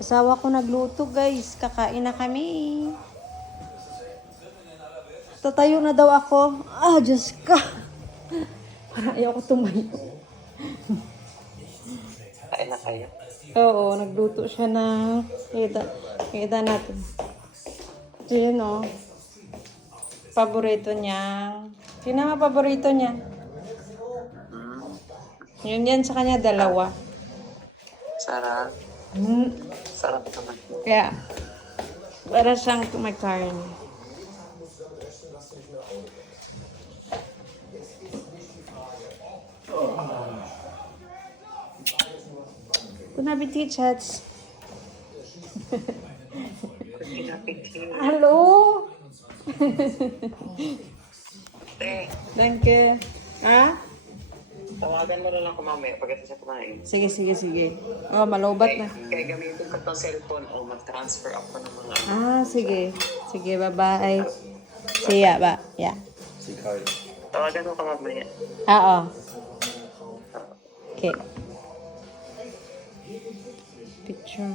Asawa ko nagluto, guys. Kakain na kami. Tatayo na daw ako. Ah, Diyos ka. Para ayaw ko tumayo. Kain na kayo. Oo, nagluto siya ng... Kita natin. Yun, oh. Paborito niya. Sino ang paborito niya? Yun yan sa kanya, dalawa. Sarap. Sarap naman. Kaya, para siyang may karne. Good appetit, chats. Hello? Thank you. Ha? Tawagan mo na lang ako mamaya pagkatapos sa kumain. Sige. Oh, malobat na. Kaya gamitin ko itong cellphone o mag-transfer ako ng mga... Ah, sige. Sige, bye-bye. See ya, ba? Yeah. Si Carl. Tawagan mo ka mamaya. Oo. Okay. Picture.